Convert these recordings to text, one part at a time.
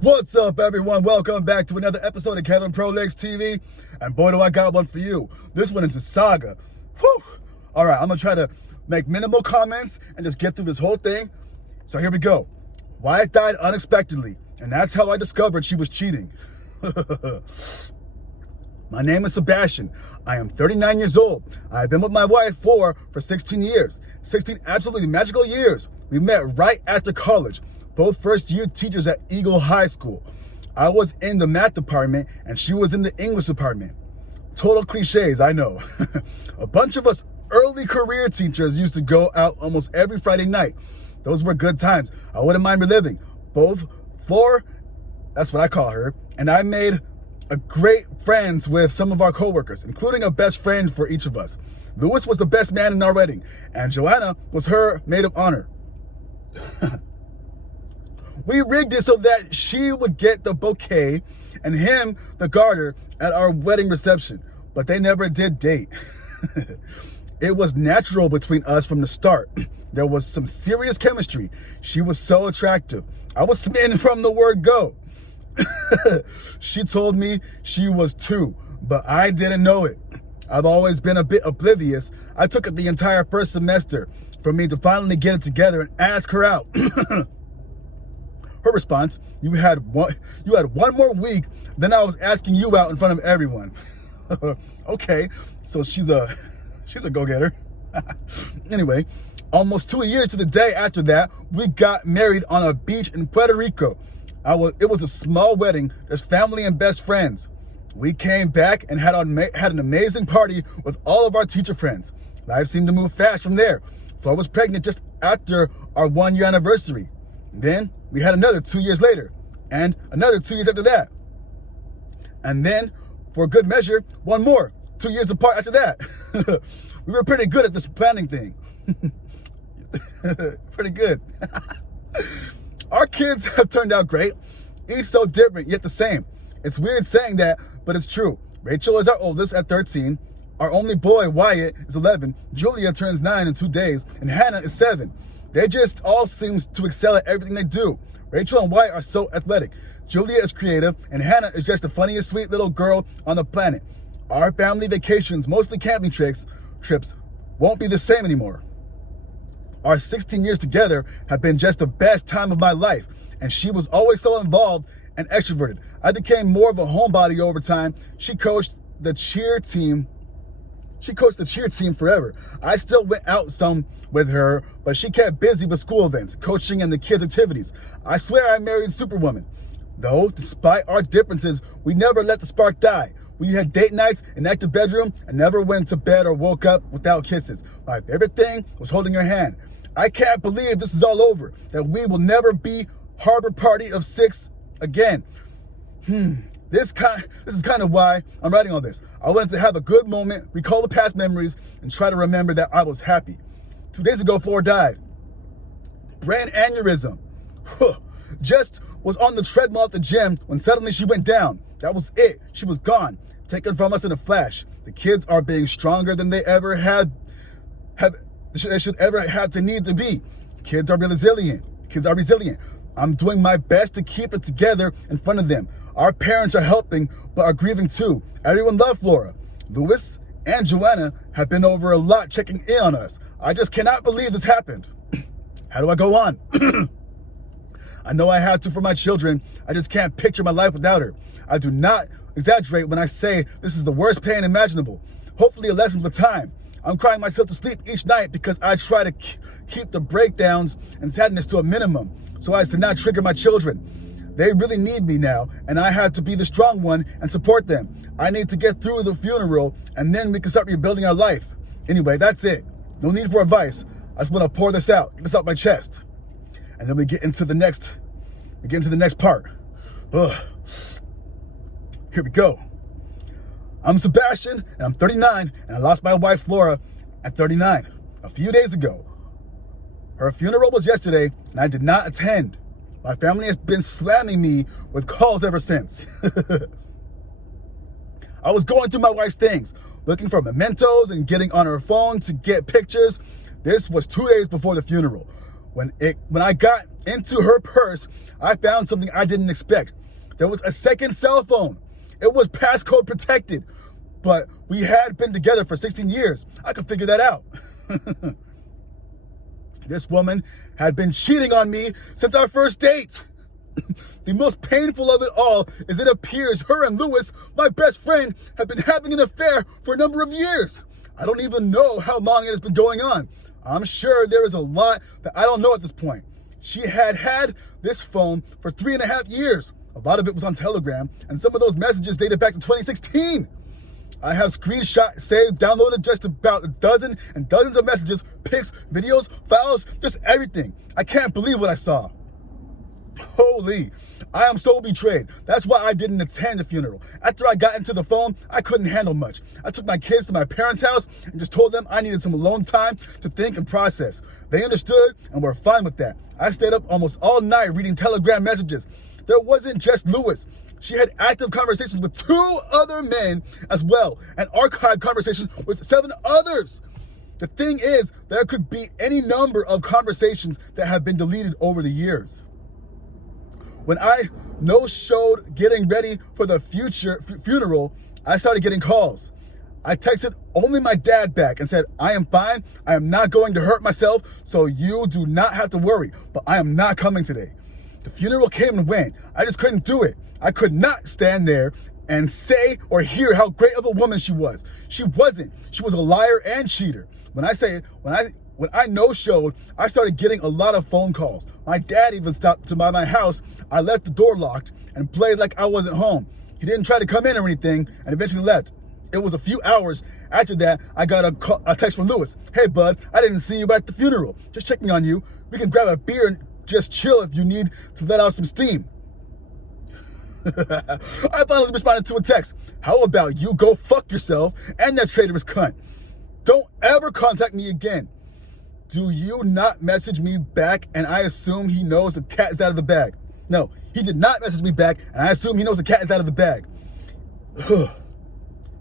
What's up, everyone? Welcome back to another episode of Kevin Pro Legs TV. And boy, do I got one for you. This one is a saga. Whew. All right, I'm going to try to make minimal comments and just get through this whole thing. So here we go. Wyatt died unexpectedly, and that's how I discovered she was cheating. My name is Sebastian. I am 39 years old. I've been with my wife for 16 years. 16 absolutely magical years. We met right after college. Both first-year teachers at Eagle High School. I was in the math department and she was in the English department. Total cliches, I know. A bunch of us early career teachers used to go out almost every Friday night. Those were good times. I wouldn't mind reliving. Both Flora, that's what I call her, and I made a great friends with some of our coworkers, including a best friend for each of us. Louis was the best man in our wedding, and Joanna was her maid of honor. We rigged it so that she would get the bouquet and him the garter at our wedding reception, but they never did date. It was natural between us from the start. There was some serious chemistry. She was so attractive. I was smitten from the word go. She told me she was too, but I didn't know it. I've always been a bit oblivious. I took it the entire first semester for me to finally get it together and ask her out. Her response, you had one more week, then I was asking you out in front of everyone. Okay, so she's a go-getter. Anyway, almost 2 years to the day after that, we got married on a beach in Puerto Rico. It was a small wedding, just family and best friends. We came back and had an amazing party with all of our teacher friends. Life seemed to move fast from there. Flo was pregnant just after our 1-year anniversary. Then we had another 2 years later, and another 2 years after that. And then, for good measure, one more, 2 years apart after that. We were pretty good at this planning thing. Pretty good. Our kids have turned out great, each so different, yet the same. It's weird saying that, but it's true. Rachel is our oldest at 13. Our only boy, Wyatt, is 11. Julia turns 9 in 2 days, and Hannah is 7. They just all seem to excel at everything they do. Rachel and Wyatt are so athletic. Julia is creative, and Hannah is just the funniest, sweet little girl on the planet. Our family vacations, mostly camping trips, won't be the same anymore. Our 16 years together have been just the best time of my life, and she was always so involved and extroverted. I became more of a homebody over time. She coached the cheer team forever. I still went out some with her, but she kept busy with school events, coaching, and the kids' activities. I swear I married Superwoman. Though, despite our differences, we never let the spark die. We had date nights, an active bedroom, and never went to bed or woke up without kisses. My favorite thing was holding her hand. I can't believe this is all over, that we will never be harbor party of 6 again. This is kind of why I'm writing all this. I wanted to have a good moment, recall the past memories, and try to remember that I was happy. 2 days ago, Flora died. Brain aneurysm. Just was on the treadmill at the gym when suddenly she went down. That was it. She was gone, taken from us in a flash. The kids are being stronger than they should ever have to need to be. Kids are resilient. I'm doing my best to keep it together in front of them. Our parents are helping, but are grieving too. Everyone loved Flora. Louis and Joanna have been over a lot checking in on us. I just cannot believe this happened. How do I go on? I know I have to for my children. I just can't picture my life without her. I do not exaggerate when I say this is the worst pain imaginable. Hopefully it lessens with time. I'm crying myself to sleep each night because I try to keep the breakdowns and sadness to a minimum so as to not trigger my children. They really need me now, and I have to be the strong one and support them. I need to get through the funeral, and then we can start rebuilding our life. Anyway, that's it. No need for advice. I just want to pour this out, get this out my chest. And then we get into the next part. Ugh. Here we go. I'm Sebastian, and I'm 39, and I lost my wife, Flora, at 39, a few days ago. Her funeral was yesterday, and I did not attend. My family has been slamming me with calls ever since. I was going through my wife's things, looking for mementos and getting on her phone to get pictures. This was 2 days before the funeral. When I got into her purse, I found something I didn't expect. There was a second cell phone. It was passcode protected, but we had been together for 16 years. I could figure that out. This woman had been cheating on me since our first date. The most painful of it all is it appears her and Lewis, my best friend, have been having an affair for a number of years. I don't even know how long it has been going on. I'm sure there is a lot that I don't know at this point. She had this phone for 3.5 years. A lot of it was on Telegram, and some of those messages dated back to 2016. I have screenshots saved, downloaded just about a dozen and dozens of messages, pics, videos, files, just everything. I can't believe what I saw. Holy, I am so betrayed. That's why I didn't attend the funeral. After I got into the phone, I couldn't handle much. I took my kids to my parents' house and just told them I needed some alone time to think and process. They understood and were fine with that. I stayed up almost all night reading Telegram messages. There wasn't just Lewis. She had active conversations with 2 other men as well, and archived conversations with 7 others. The thing is, there could be any number of conversations that have been deleted over the years. When I no-showed getting ready for the funeral, I started getting calls. I texted only my dad back and said, I am fine. I am not going to hurt myself, so you do not have to worry, but I am not coming today. The funeral came and went. I just couldn't do it. I could not stand there and say or hear how great of a woman she was. She wasn't. She was a liar and cheater. When I no-showed, I started getting a lot of phone calls. My dad even stopped to by my house. I left the door locked and played like I wasn't home. He didn't try to come in or anything and eventually left. It was a few hours after that, I got a text from Lewis. Hey, bud, I didn't see you at the funeral. Just checking on you. We can grab a beer and just chill if you need to let out some steam. I finally responded to a text. How about you go fuck yourself and that traitorous cunt? Don't ever contact me again. Do you not message me back and I assume he knows the cat is out of the bag? No, he did not message me back and I assume he knows the cat is out of the bag.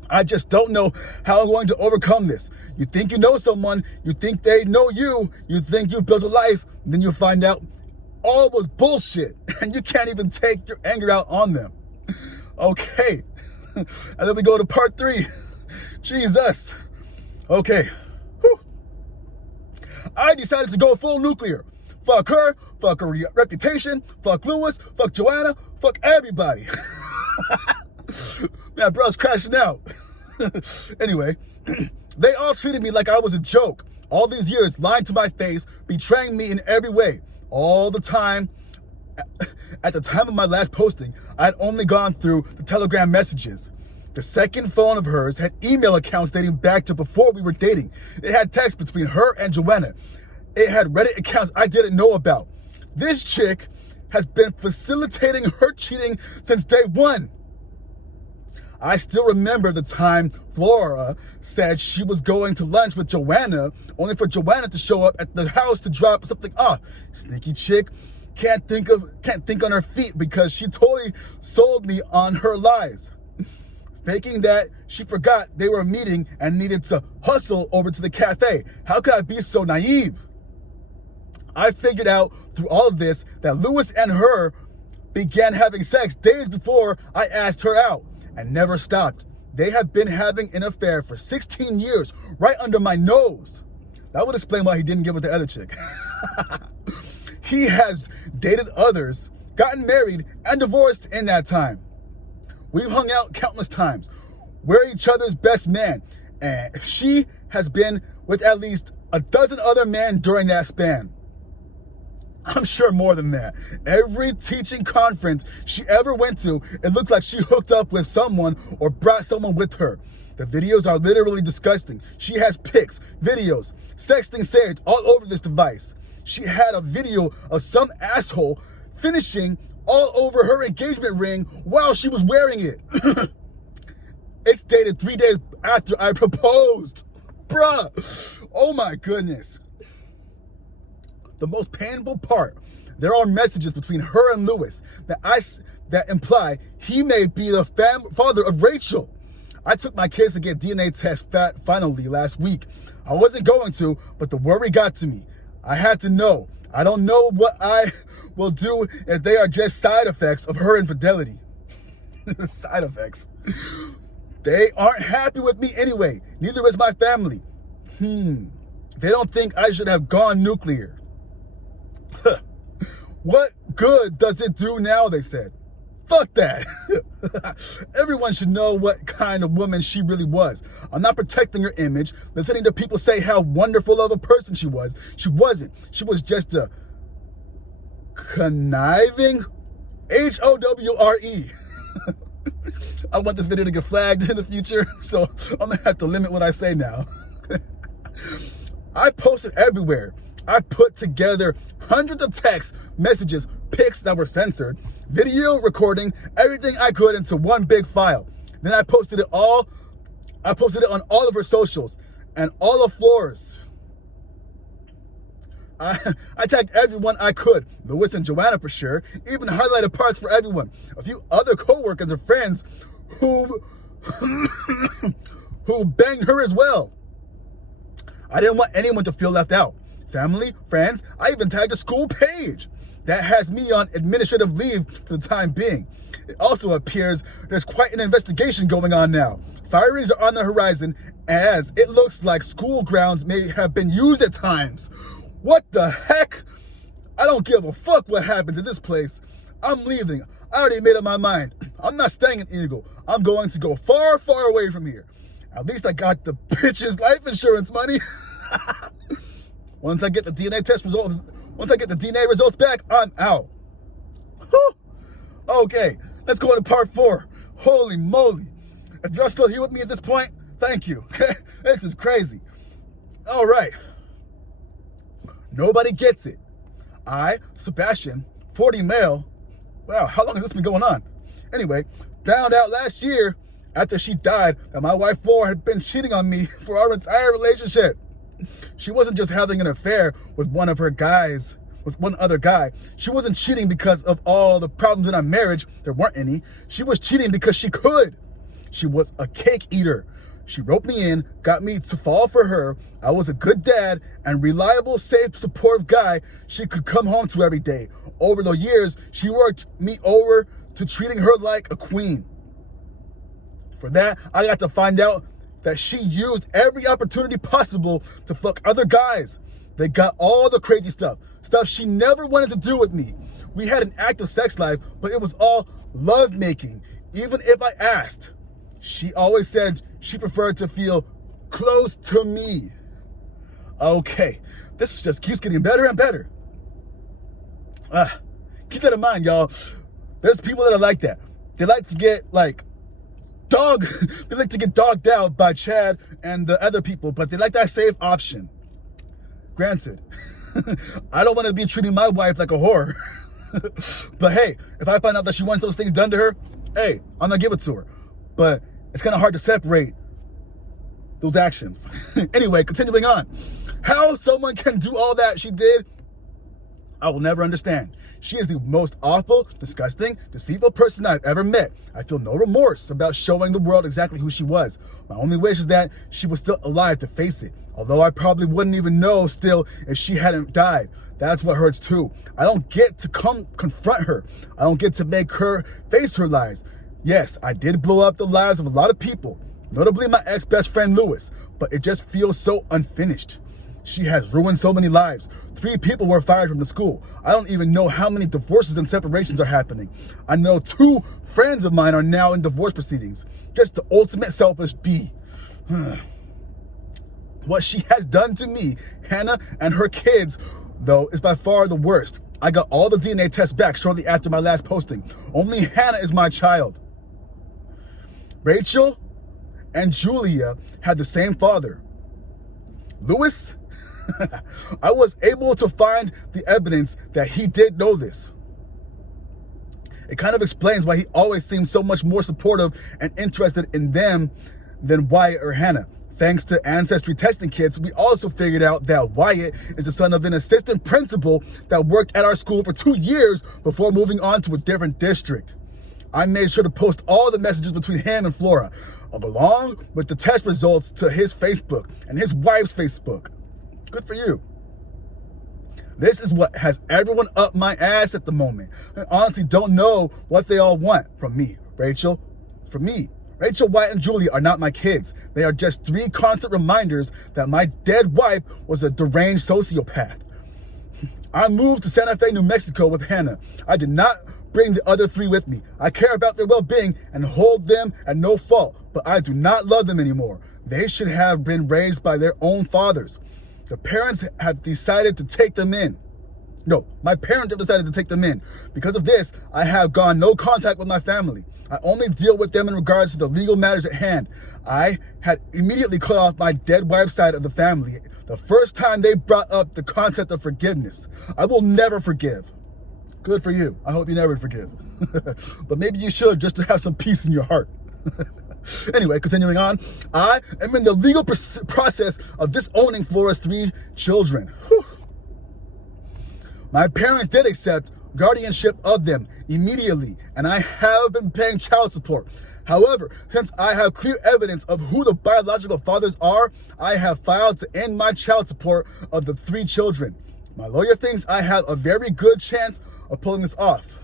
I just don't know how I'm going to overcome this. You think you know someone, you think they know you, you think you've built a life, then you find out all was bullshit and you can't even take your anger out on them. Okay, and then we go to part 3. Jesus. Okay. Whew. I decided to go full nuclear. Fuck her, fuck her reputation, fuck Lewis, fuck Joanna, fuck everybody. Man, bro's crashing out. Anyway, they all treated me like I was a joke. All these years, lying to my face, betraying me in every way. All the time. At the time of my last posting, I had only gone through the Telegram messages. The second phone of hers had email accounts dating back to before we were dating. It had texts between her and Joanna. It had Reddit accounts I didn't know about. This chick has been facilitating her cheating since day one. I still remember the time Flora said she was going to lunch with Joanna, only for Joanna to show up at the house to drop something off. Sneaky chick can't think on her feet because she totally sold me on her lies. Faking that she forgot they were meeting and needed to hustle over to the cafe. How could I be so naive? I figured out through all of this that Lewis and her began having sex days before I asked her out and never stopped. They have been having an affair for 16 years right under my nose. That would explain why he didn't get with the other chick. He has dated others, gotten married, and divorced in that time. We've hung out countless times. We're each other's best man. And she has been with at least a dozen other men during that span. I'm sure more than that. Every teaching conference she ever went to, it looked like she hooked up with someone or brought someone with her. The videos are literally disgusting. She has pics, videos, sexting saved all over this device. She had a video of some asshole finishing all over her engagement ring while she was wearing it. It's dated 3 days after I proposed. Bruh. Oh my goodness. The most painful part, there are messages between her and Lewis that imply he may be the father of Rachel. I took my kids to get DNA tests finally last week. I wasn't going to, but the worry got to me. I had to know. I don't know what I will do if they are just side effects of her infidelity. Side effects. They aren't happy with me anyway. Neither is my family. They don't think I should have gone nuclear. What good does it do now, they said. Fuck that. Everyone should know what kind of woman she really was. I'm not protecting her image, listening to people say how wonderful of a person she was. She wasn't. She was just a conniving HOWRE. I want this video to get flagged in the future, so I'm gonna have to limit what I say now. I posted everywhere. I put together hundreds of texts, messages, pics that were censored, video recording, everything I could into one big file. Then I posted it all. I posted it on all of her socials and all of Flora's. I tagged everyone I could, Louis and Joanna for sure, even highlighted parts for everyone. A few other co-workers or friends who banged her as well. I didn't want anyone to feel left out. Family, friends, I even tagged a school page that has me on administrative leave for the time being. It also appears there's quite an investigation going on now. Firings are on the horizon as it looks like school grounds may have been used at times. What the heck? I don't give a fuck what happens in this place. I'm leaving. I already made up my mind. I'm not staying in Eagle. I'm going to go far, far away from here. At least I got the bitch's life insurance money. Once I get the DNA results back, I'm out. Whew. Okay, let's go into part 4. Holy moly. If you're still here with me at this point, thank you. This is crazy. All right. Nobody gets it. I, Sebastian, 40 male. Wow, how long has this been going on? Anyway, found out last year after she died that my wife Flora had been cheating on me for our entire relationship. She wasn't just having an affair with one other guy. She wasn't cheating because of all the problems in our marriage. There weren't any. She was cheating because she could. She was a cake eater. She roped me in, got me to fall for her. I was a good dad and reliable, safe, supportive guy she could come home to every day. Over the years, she worked me over to treating her like a queen. For that, I got to find out that she used every opportunity possible to fuck other guys. They got all the crazy stuff she never wanted to do with me. We had an active sex life, but it was all lovemaking. Even if I asked, she always said she preferred to feel close to me. Okay, this just keeps getting better and better. Keep that in mind, y'all. There's people that are like that. They like to get they like to get dogged out by Chad and the other people, but they like that safe option. Granted, I don't want to be treating my wife like a whore. But hey, if I find out that she wants those things done to her, hey, I'm gonna give it to her. But it's kind of hard to separate those actions. Anyway, continuing on. How someone can do all that she did, I will never understand. She is the most awful, disgusting, deceitful person I've ever met. I feel no remorse about showing the world exactly who she was. My only wish is that she was still alive to face it. Although I probably wouldn't even know still if she hadn't died. That's what hurts too. I don't get to confront her. I don't get to make her face her lies. Yes, I did blow up the lives of a lot of people, notably my ex-best friend Louis, but it just feels so unfinished. She has ruined so many lives. 3 people were fired from the school. I don't even know how many divorces and separations are happening. I know 2 friends of mine are now in divorce proceedings. Just the ultimate selfish bee. What she has done to me, Hannah, and her kids, though, is by far the worst. I got all the DNA tests back shortly after my last posting. Only Hannah is my child. Rachel and Julia had the same father. Louis, I was able to find the evidence that he did know this. It kind of explains why he always seems so much more supportive and interested in them than Wyatt or Hannah. Thanks to ancestry testing kits, we also figured out that Wyatt is the son of an assistant principal that worked at our school for 2 years before moving on to a different district. I made sure to post all the messages between him and Flora, along with the test results to his Facebook and his wife's Facebook. Good for you. This is what has everyone up my ass at the moment. I honestly don't know what they all want from me. Rachel, from me. Rachel, Wyatt, and Julie are not my kids. They are just 3 constant reminders that my dead wife was a deranged sociopath. I moved to Santa Fe, New Mexico with Hannah. I did not bring the other 3 with me. I care about their well-being and hold them at no fault, but I do not love them anymore. They should have been raised by their own fathers. The parents have decided to take them in. No, my parents have decided to take them in. Because of this, I have gone no contact with my family. I only deal with them in regards to the legal matters at hand. I had immediately cut off my dead wife's side of the family the first time they brought up the concept of forgiveness. I will never forgive. Good for you. I hope you never forgive. But maybe you should, just to have some peace in your heart. Anyway, continuing on. I am in the legal process of disowning Flora's 3 children. Whew. My parents did accept guardianship of them immediately, and I have been paying child support. However, since I have clear evidence of who the biological fathers are, I have filed to end my child support of the 3 children. My lawyer thinks I have a very good chance of pulling this off.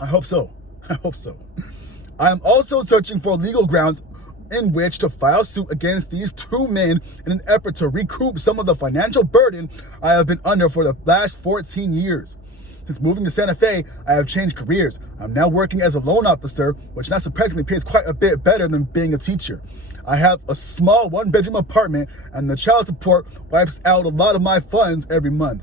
I hope so. I hope so. I am also searching for legal grounds in which to file suit against these 2 men in an effort to recoup some of the financial burden I have been under for the last 14 years. Since moving to Santa Fe, I have changed careers. I'm now working as a loan officer, which not surprisingly pays quite a bit better than being a teacher. I have a small 1-bedroom apartment, and the child support wipes out a lot of my funds every month.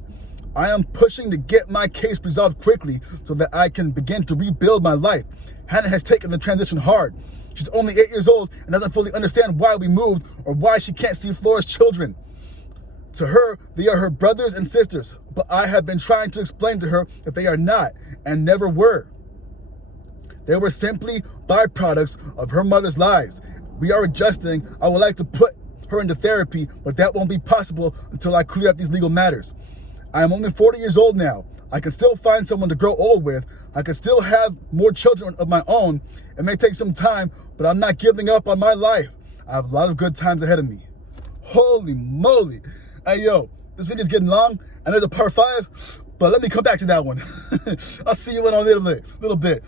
I am pushing to get my case resolved quickly so that I can begin to rebuild my life. Hannah has taken the transition hard. She's only 8 years old and doesn't fully understand why we moved or why she can't see Flora's children. To her, they are her brothers and sisters, but I have been trying to explain to her that they are not and never were. They were simply byproducts of her mother's lies. We are adjusting. I would like to put her into therapy, but that won't be possible until I clear up these legal matters. I am only 40 years old now. I can still find someone to grow old with. I can still have more children of my own. It may take some time, but I'm not giving up on my life. I have a lot of good times ahead of me. Holy moly. Hey, yo, this video's getting long, and there's a part 5, but let me come back to that one. I'll see you in a little bit.